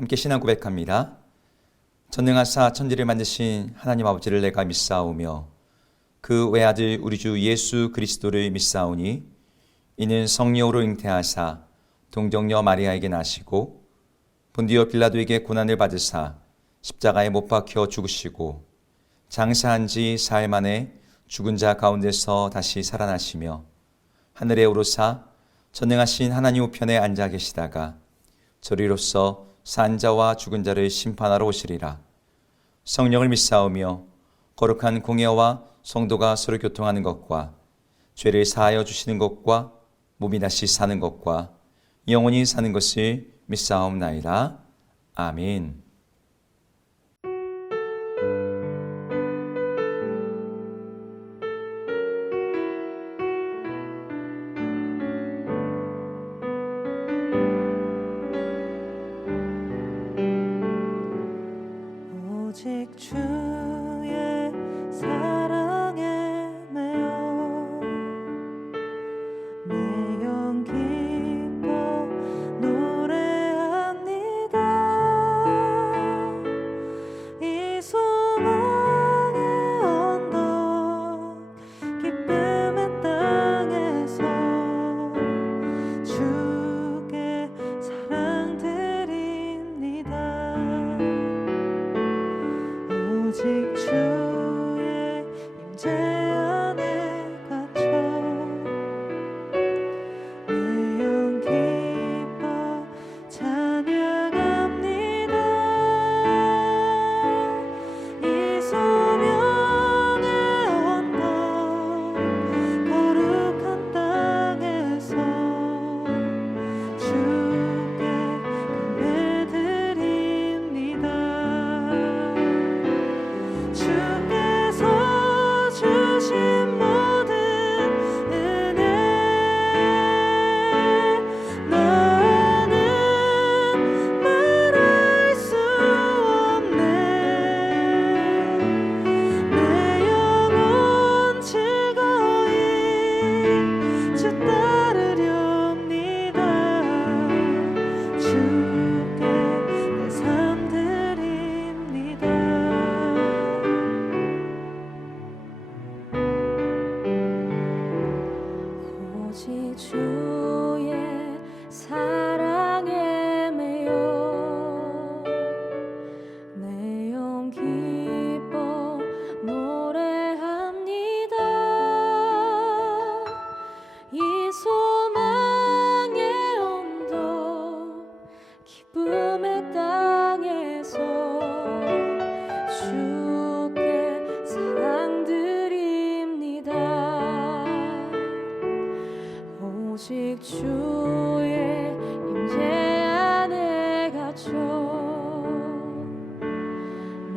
함께 신앙 고백합니다. 전능하사 천지를 만드신 하나님 아버지를 내가 믿사오며 그 외아들 우리 주 예수 그리스도를 믿사오니 이는 성령으로 잉태하사 동정녀 마리아에게 나시고 본디오 빌라도에게 고난을 받으사 십자가에 못 박혀 죽으시고 장사한 지 사흘 만에 죽은 자 가운데서 다시 살아나시며 하늘에 오르사 전능하신 하나님 우편에 앉아 계시다가 저리로서 산 자와 죽은 자를 심판하러 오시리라. 성령을 믿사오며 거룩한 공예와 성도가 서로 교통하는 것과 죄를 사하여 주시는 것과 몸이 다시 사는 것과 영원히 사는 것을 믿사옵나이다. 아멘. 오직 주의 사랑에 매여 내 영 기뻐 노래합니다. 이 소망의 언덕 기쁨의 땅에서 주께 사랑 드립니다. 오직 주의 임재 안에 갇혀 내 영 기뻐 찬양합니다. 이 소명의 언덕 거룩한 땅에서 주께 예배드립니다. 주께서 주신 모든 은혜 나는 말할 수 없네. 내 영혼 즐거이 주 따르렵니다. 주께 내 삶 드립니다. 오직 주의 사랑에 매여 내 영 기뻐 노래합니다. 이 소망의 언덕 기쁨의 땅에서 주께 사랑 드립니다. 오직 주의 임재 안에 갇혀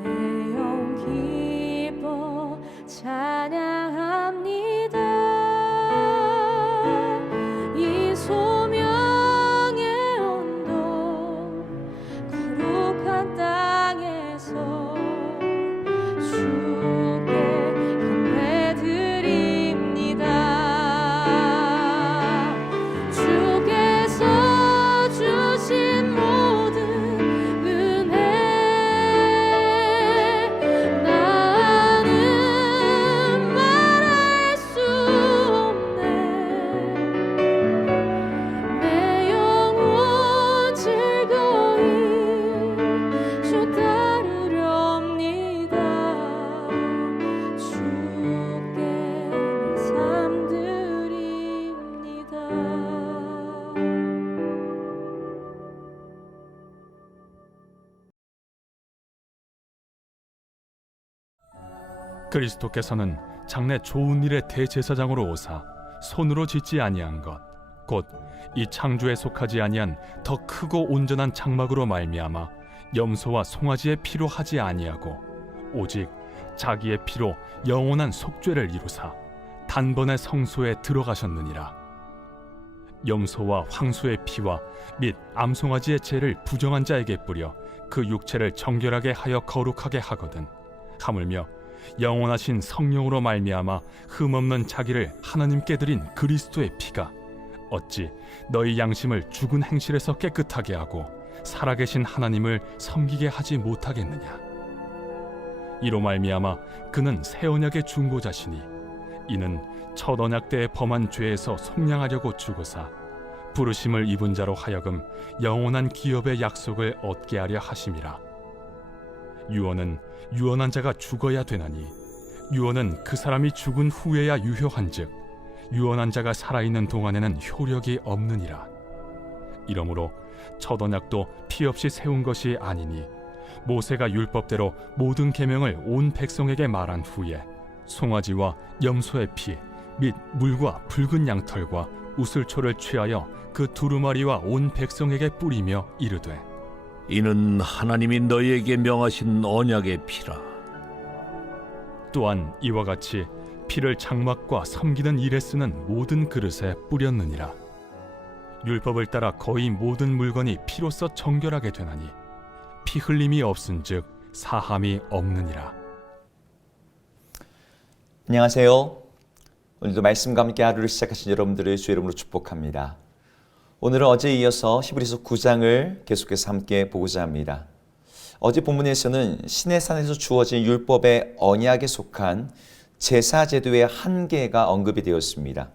내 영 기뻐 찬양합니다. 이 소명의 언덕 거룩한 땅에서 주께 예배드립니다. 주께서 주신 모든 은혜 나는 말할 수 없네. 내 영혼 즐거이 주 따르렵니다. 주께 내 삶 드립니다. 그리스도께서는 장래 좋은 일의 대제사장으로 오사 손으로 짓지 아니한 것 곧 이 창조에 속하지 아니한 더 크고 온전한 장막으로 말미암아 염소와 송아지의 피로 하지 아니하고 오직 자기의 피로 영원한 속죄를 이루사 단번에 성소에 들어가셨느니라. 염소와 황소의 피와 및 암송아지의 죄를 부정한 자에게 뿌려 그 육체를 정결하게 하여 거룩하게 하거든. 하물며 영원하신 성령으로 말미암아 흠없는 자기를 하나님께 드린 그리스도의 피가 어찌 너희 양심을 죽은 행실에서 깨끗하게 하고 살아계신 하나님을 섬기게 하지 못하겠느냐? 이로 말미암아 그는 새 언약의 중보자시니 이는 첫 언약 때에 범한 죄에서 속량하려고 죽으사 부르심을 입은 자로 하여금 영원한 기업의 약속을 얻게 하려 하심이라. 유언은 유언한 자가 죽어야 되나니 유언은 그 사람이 죽은 후에야 유효한즉 유언한 자가 살아있는 동안에는 효력이 없느니라. 이러므로 첫 언약도 피 없이 세운 것이 아니니 모세가 율법대로 모든 계명을 온 백성에게 말한 후에 송아지와 염소의 피 및 물과 붉은 양털과 우슬초를 취하여 그 두루마리와 온 백성에게 뿌리며 이르되 이는 하나님이 너희에게 명하신 언약의 피라. 또한 이와 같이 피를 장막과 섬기는 일에 쓰는 모든 그릇에 뿌렸느니라. 율법을 따라 거의 모든 물건이 피로써 정결하게 되나니 피 흘림이 없은즉 사함이 없느니라. 안녕하세요. 오늘도 말씀과 함께 하루를 시작하신 여러분들을 주의 이름으로 축복합니다. 오늘은 어제에 이어서 히브리서 9장을 계속해서 함께 보고자 합니다. 어제 본문에서는 시내산에서 주어진 율법의 언약에 속한 제사제도의 한계가 언급이 되었습니다.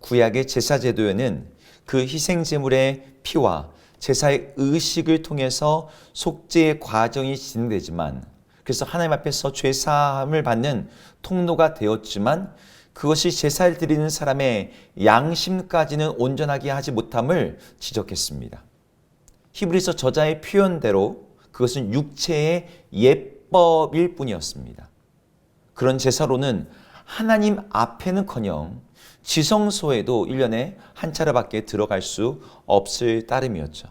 구약의 제사제도에는 그 희생제물의 피와 제사의 의식을 통해서 속죄의 과정이 진행되지만, 그래서 하나님 앞에서 죄사함을 받는 통로가 되었지만 그것이 제사를 드리는 사람의 양심까지는 온전하게 하지 못함을 지적했습니다. 히브리서 저자의 표현대로 그것은 육체의 예법일 뿐이었습니다. 그런 제사로는 하나님 앞에는커녕 지성소에도 1년에 한 차례밖에 들어갈 수 없을 따름이었죠.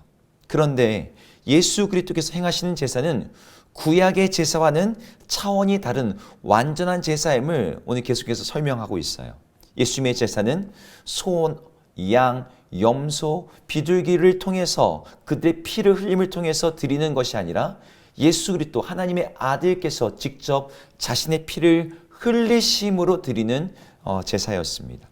그런데 예수 그리스도께서 행하시는 제사는 구약의 제사와는 차원이 다른 완전한 제사임을 오늘 계속해서 설명하고 있어요. 예수님의 제사는 소, 양, 염소, 비둘기를 통해서 그들의 피를 흘림을 통해서 드리는 것이 아니라 예수 그리스도 하나님의 아들께서 직접 자신의 피를 흘리심으로 드리는 제사였습니다.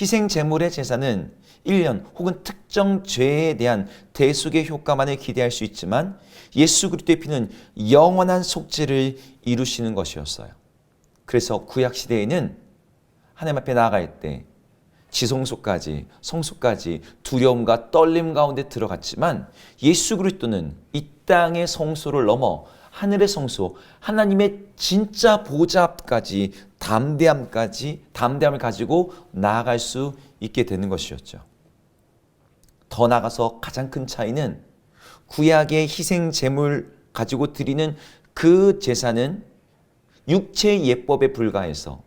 희생 제물의 제사는 1년 혹은 특정 죄에 대한 대속의 효과만을 기대할 수 있지만 예수 그리스도의 피는 영원한 속죄를 이루시는 것이었어요. 그래서 구약 시대에는 하나님 앞에 나아갈 때 지성소까지 성소까지 두려움과 떨림 가운데 들어갔지만 예수 그리스도는 이 땅의 성소를 넘어 하늘의 성소, 하나님의 진짜 보좌 앞까지 담대함을 가지고 나아갈 수 있게 되는 것이었죠. 더 나아가서 가장 큰 차이는 구약의 희생 제물 가지고 드리는 그 제사는 육체의 예법에 불과해서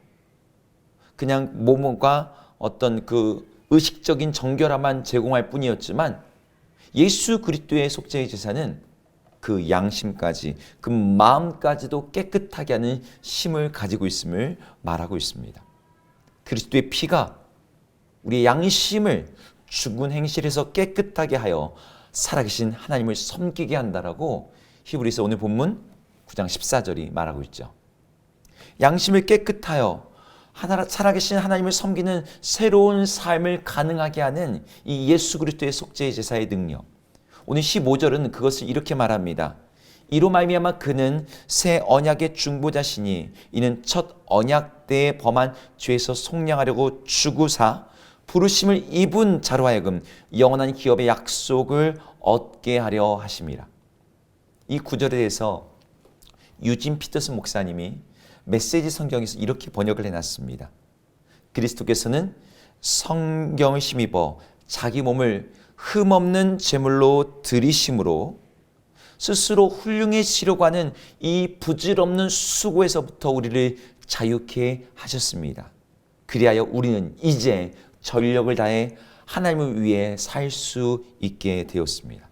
그냥 몸과 어떤 그 의식적인 정결함만 제공할 뿐이었지만 예수 그리스도의 속죄의 제사는 그 양심까지, 그 마음까지도 깨끗하게 하는 힘을 가지고 있음을 말하고 있습니다. 그리스도의 피가 우리의 양심을 죽은 행실에서 깨끗하게 하여 살아계신 하나님을 섬기게 한다라고 히브리서 오늘 본문 9장 14절이 말하고 있죠. 양심을 깨끗하여 살아계신 하나님을 섬기는 새로운 삶을 가능하게 하는 이 예수 그리스도의 속죄의 제사의 능력. 오늘 15절은 그것을 이렇게 말합니다. 이로 말미암아 그는 새 언약의 중보자시니 이는 첫 언약 때에 범한 죄에서 속량하려고 죽으사 부르심을 입은 자로 하여금 영원한 기업의 약속을 얻게 하려 하심이라. 이 구절에 대해서 유진 피터슨 목사님이 메시지 성경에서 이렇게 번역을 해놨습니다. 그리스도께서는 성경을 힘입어 자기 몸을 흠없는 제물로 드리심으로 스스로 훌륭해지려고 하는 이 부질없는 수고에서부터 우리를 자유케 하셨습니다. 그리하여 우리는 이제 전력을 다해 하나님을 위해 살 수 있게 되었습니다.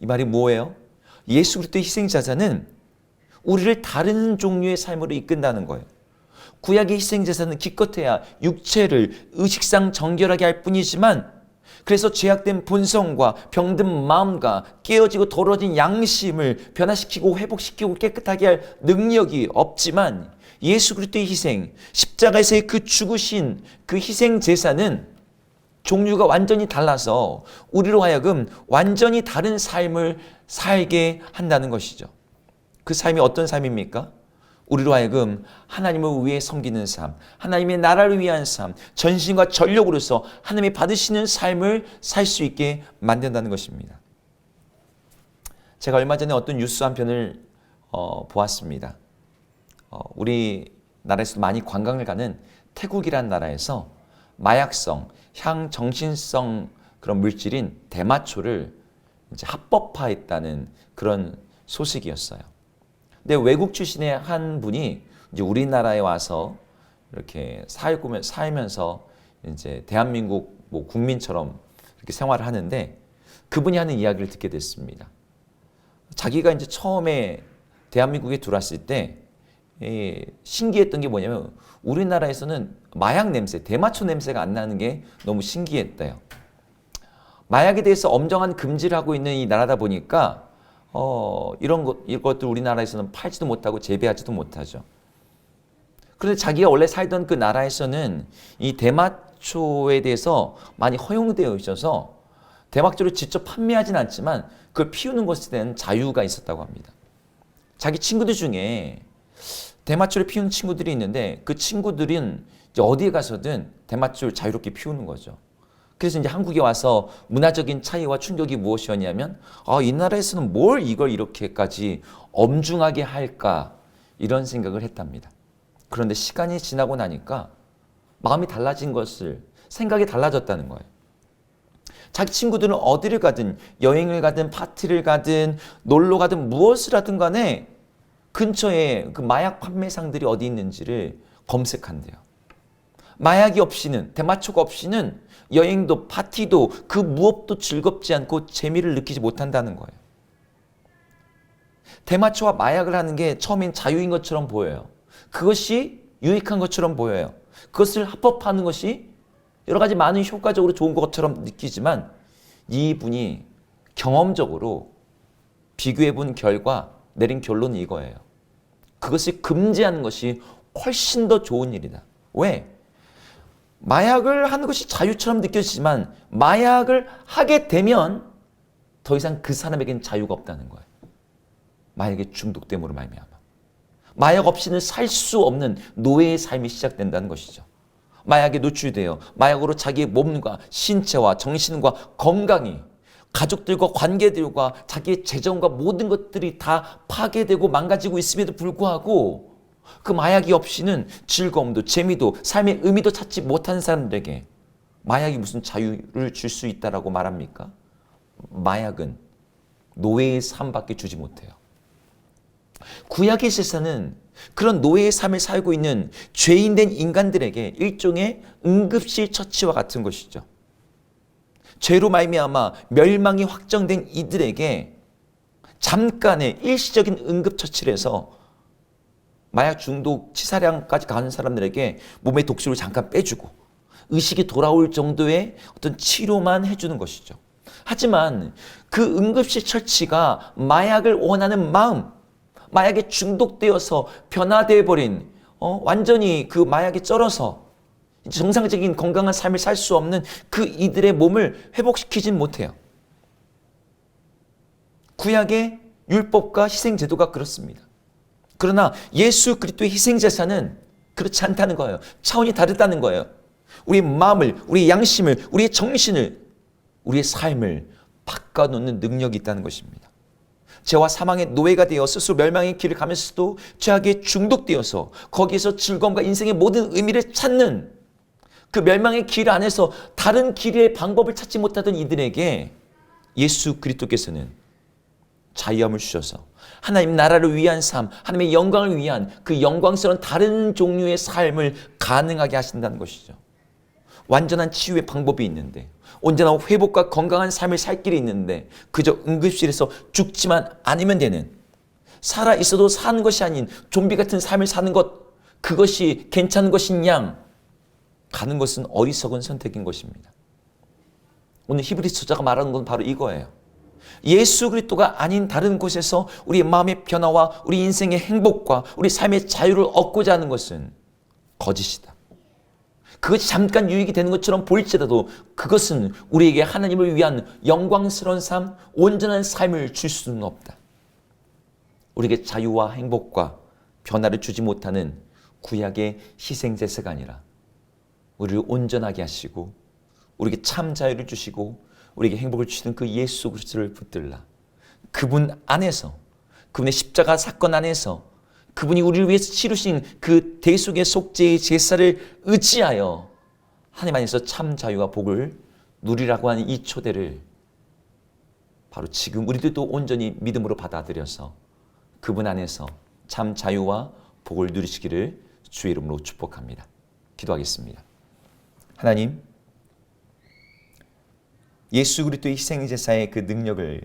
이 말이 뭐예요? 예수 그리스도의 희생자자는 우리를 다른 종류의 삶으로 이끈다는 거예요. 구약의 희생제사는 기껏해야 육체를 의식상 정결하게 할 뿐이지만 그래서 죄악된 본성과 병든 마음과 깨어지고 더러워진 양심을 변화시키고 회복시키고 깨끗하게 할 능력이 없지만 예수 그리스도의 희생, 십자가에서의 그 죽으신 그 희생제사는 종류가 완전히 달라서 우리로 하여금 완전히 다른 삶을 살게 한다는 것이죠. 그 삶이 어떤 삶입니까? 우리로 하여금 하나님을 위해 섬기는 삶, 하나님의 나라를 위한 삶, 전신과 전력으로서 하나님이 받으시는 삶을 살 수 있게 만든다는 것입니다. 제가 얼마 전에 어떤 뉴스 한 편을 보았습니다. 우리나라에서 많이 관광을 가는 태국이라는 나라에서 마약성, 향정신성 그런 물질인 대마초를 이제 합법화했다는 그런 소식이었어요. 근데 외국 출신의 한 분이 이제 우리나라에 와서 이렇게 살면서 이제 대한민국 뭐 국민처럼 이렇게 생활을 하는데 그분이 하는 이야기를 듣게 됐습니다. 자기가 이제 처음에 대한민국에 들어왔을 때 신기했던 게 뭐냐면 우리나라에서는 마약 냄새, 대마초 냄새가 안 나는 게 너무 신기했대요. 마약에 대해서 엄정한 금지를 하고 있는 이 나라다 보니까 이것들 우리나라에서는 팔지도 못하고 재배하지도 못하죠. 그런데 자기가 원래 살던 그 나라에서는 이 대마초에 대해서 많이 허용되어 있어서 대마초를 직접 판매하진 않지만 그걸 피우는 것에 대한 자유가 있었다고 합니다. 자기 친구들 중에 대마초를 피우는 친구들이 있는데 그 친구들은 이제 어디에 가서든 대마초를 자유롭게 피우는 거죠. 그래서 이제 한국에 와서 문화적인 차이와 충격이 무엇이었냐면 이 나라에서는 뭘 이걸 이렇게까지 엄중하게 할까 이런 생각을 했답니다. 그런데 시간이 지나고 나니까 마음이 달라진 것을 생각이 달라졌다는 거예요. 자기 친구들은 어디를 가든 여행을 가든 파티를 가든 놀러 가든 무엇을 하든 간에 근처에 그 마약 판매상들이 어디 있는지를 검색한대요. 마약이 없이는 대마초가 없이는 여행도 파티도 그 무엇도 즐겁지 않고 재미를 느끼지 못한다는 거예요. 대마초와 마약을 하는 게 처음엔 자유인 것처럼 보여요. 그것이 유익한 것처럼 보여요. 그것을 합법화하는 것이 여러 가지 많은 효과적으로 좋은 것처럼 느끼지만 이분이 경험적으로 비교해 본 결과 내린 결론이 이거예요. 그것을 금지하는 것이 훨씬 더 좋은 일이다. 왜? 마약을 하는 것이 자유처럼 느껴지지만 마약을 하게 되면 더 이상 그 사람에게는 자유가 없다는 거예요. 마약에 중독됨으로 말미암아. 마약 없이는 살 수 없는 노예의 삶이 시작된다는 것이죠. 마약에 노출되어 마약으로 자기의 몸과 신체와 정신과 건강이 가족들과 관계들과 자기의 재정과 모든 것들이 다 파괴되고 망가지고 있음에도 불구하고 그 마약이 없이는 즐거움도 재미도 삶의 의미도 찾지 못한 사람들에게 마약이 무슨 자유를 줄 수 있다라고 말합니까? 마약은 노예의 삶밖에 주지 못해요. 구약의 세상은 그런 노예의 삶을 살고 있는 죄인된 인간들에게 일종의 응급실 처치와 같은 것이죠. 죄로 말미암아 멸망이 확정된 이들에게 잠깐의 일시적인 응급처치를 해서 마약 중독 치사량까지 가는 사람들에게 몸의 독소를 잠깐 빼주고 의식이 돌아올 정도의 어떤 치료만 해주는 것이죠. 하지만 그 응급실 처치가 마약을 원하는 마음, 마약에 중독되어서 변화되어 버린 완전히 그 마약에 쩔어서 정상적인 건강한 삶을 살 수 없는 그 이들의 몸을 회복시키진 못해요. 구약의 율법과 희생제도가 그렇습니다. 그러나 예수 그리스도의 희생제사는 그렇지 않다는 거예요. 차원이 다르다는 거예요. 우리의 마음을, 우리의 양심을, 우리의 정신을, 우리의 삶을 바꿔놓는 능력이 있다는 것입니다. 죄와 사망의 노예가 되어 스스로 멸망의 길을 가면서도 죄악에 중독되어서 거기에서 즐거움과 인생의 모든 의미를 찾는 그 멸망의 길 안에서 다른 길의 방법을 찾지 못하던 이들에게 예수 그리스도께서는 자유함을 주셔서 하나님 나라를 위한 삶, 하나님의 영광을 위한 그 영광스러운 다른 종류의 삶을 가능하게 하신다는 것이죠. 완전한 치유의 방법이 있는데, 온전한 회복과 건강한 삶을 살 길이 있는데 그저 응급실에서 죽지만 않으면 되는, 살아 있어도 사는 것이 아닌 좀비 같은 삶을 사는 것, 그것이 괜찮은 것인 양 가는 것은 어리석은 선택인 것입니다. 오늘 히브리서 저자가 말하는 건 바로 이거예요. 예수 그리스도가 아닌 다른 곳에서 우리의 마음의 변화와 우리 인생의 행복과 우리 삶의 자유를 얻고자 하는 것은 거짓이다. 그것이 잠깐 유익이 되는 것처럼 보일지라도 그것은 우리에게 하나님을 위한 영광스러운 삶, 온전한 삶을 줄 수는 없다. 우리에게 자유와 행복과 변화를 주지 못하는 구약의 희생제사가 아니라 우리를 온전하게 하시고 우리에게 참 자유를 주시고 우리에게 행복을 주시는 그 예수 그리스도를 붙들라. 그분 안에서, 그분의 십자가 사건 안에서, 그분이 우리를 위해서 치르신 그 대속의 속죄의 제사를 의지하여 하나님 안에서 참 자유와 복을 누리라고 하는 이 초대를 바로 지금 우리들도 온전히 믿음으로 받아들여서 그분 안에서 참 자유와 복을 누리시기를 주의 이름으로 축복합니다. 기도하겠습니다. 하나님, 예수 그리스도의 희생제사의 그 능력을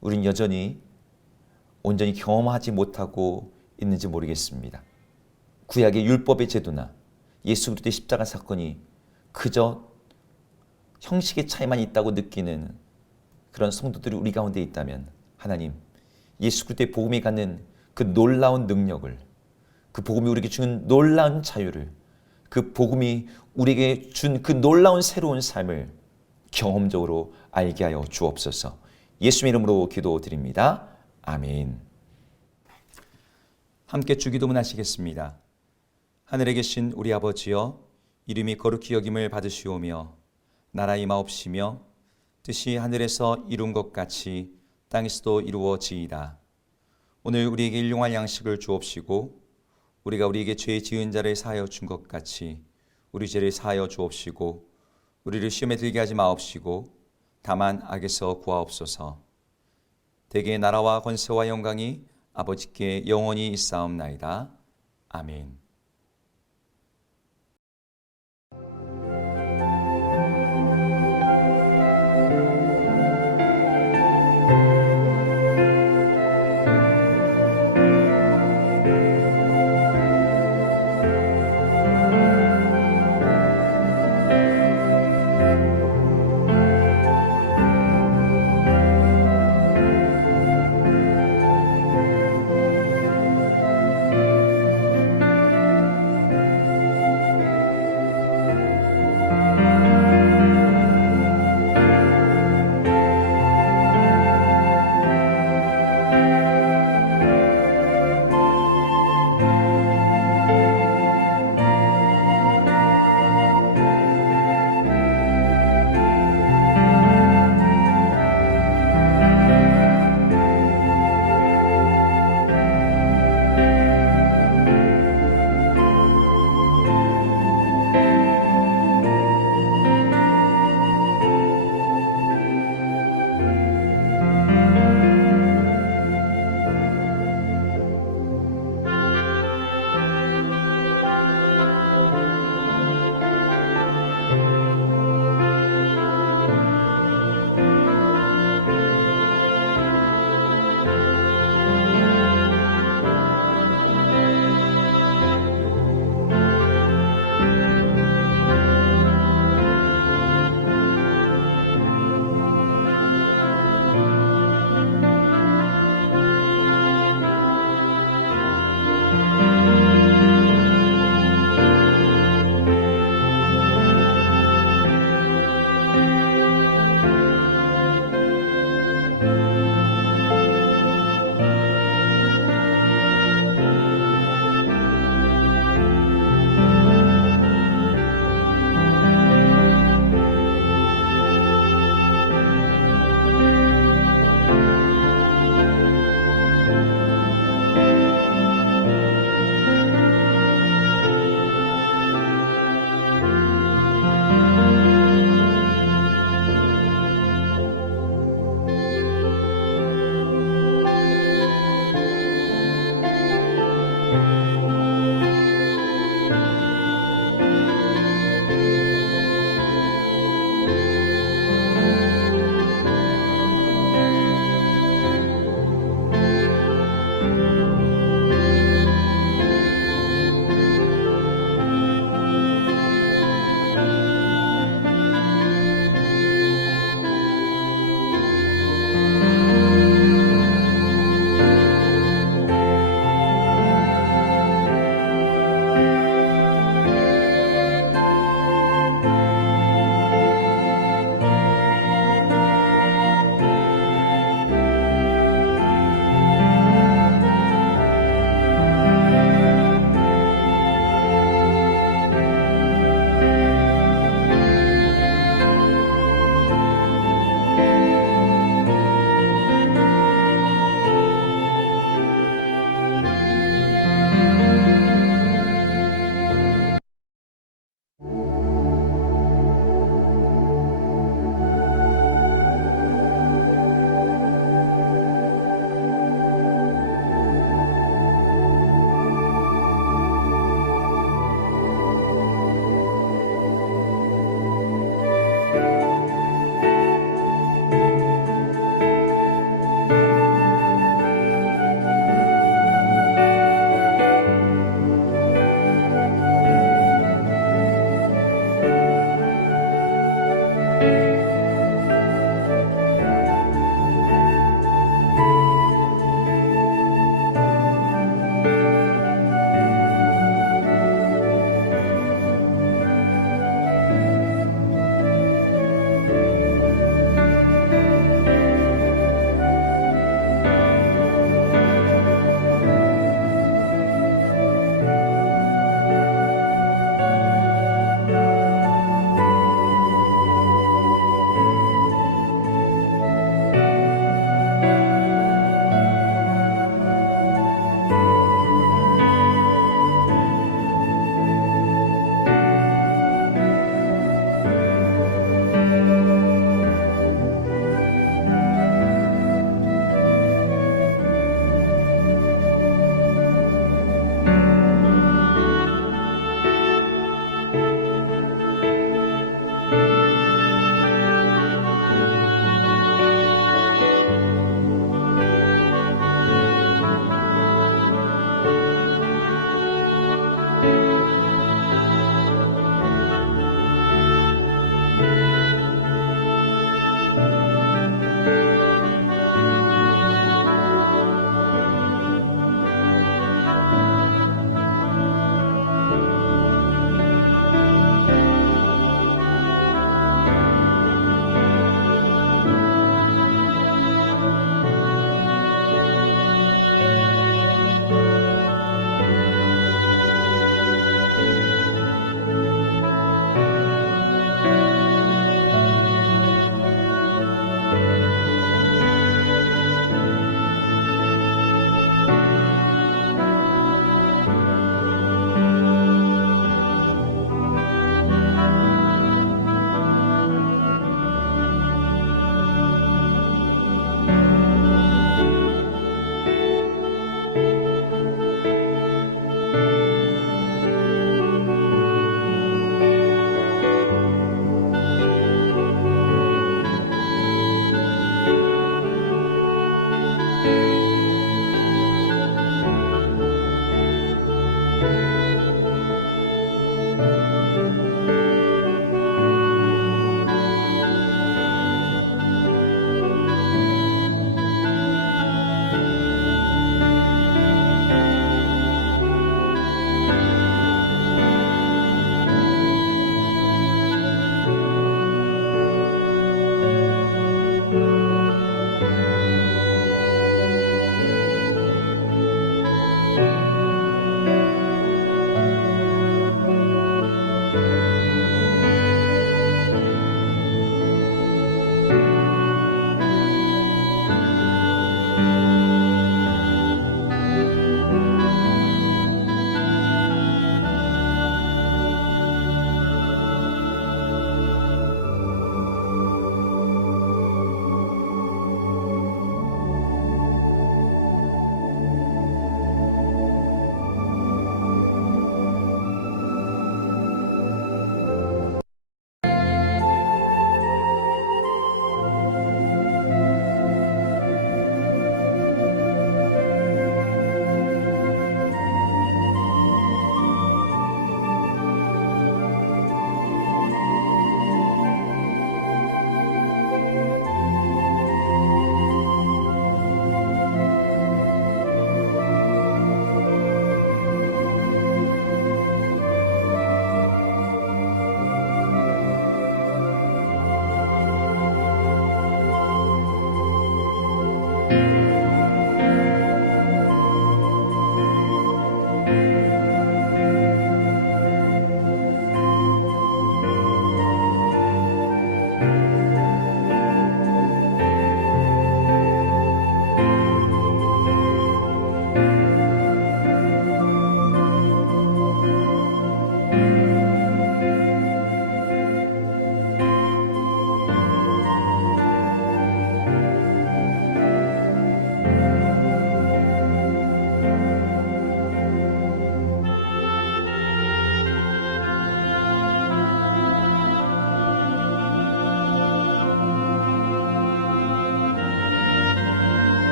우린 여전히 온전히 경험하지 못하고 있는지 모르겠습니다. 구약의 율법의 제도나 예수 그리스도의 십자가 사건이 그저 형식의 차이만 있다고 느끼는 그런 성도들이 우리 가운데 있다면 하나님, 예수 그리스도의 복음이 갖는 그 놀라운 능력을, 그 복음이 우리에게 주는 놀라운 자유를, 그 복음이 우리에게 준 그 놀라운 새로운 삶을 경험적으로 알게 하여 주옵소서. 예수의 이름으로 기도드립니다. 아멘. 함께 주기도문 하시겠습니다. 하늘에 계신 우리 아버지여, 이름이 거룩히 여김을 받으시오며 나라 임하옵시며 뜻이 하늘에서 이룬 것 같이 땅에서도 이루어지이다. 오늘 우리에게 일용할 양식을 주옵시고 우리가 우리에게 죄 지은 자를 사하여 준 것 같이 우리 죄를 사하여 주옵시고 우리를 시험에 들게 하지 마옵시고 다만 악에서 구하옵소서. 대개 나라와 권세와 영광이 아버지께 영원히 있사옵나이다. 아멘.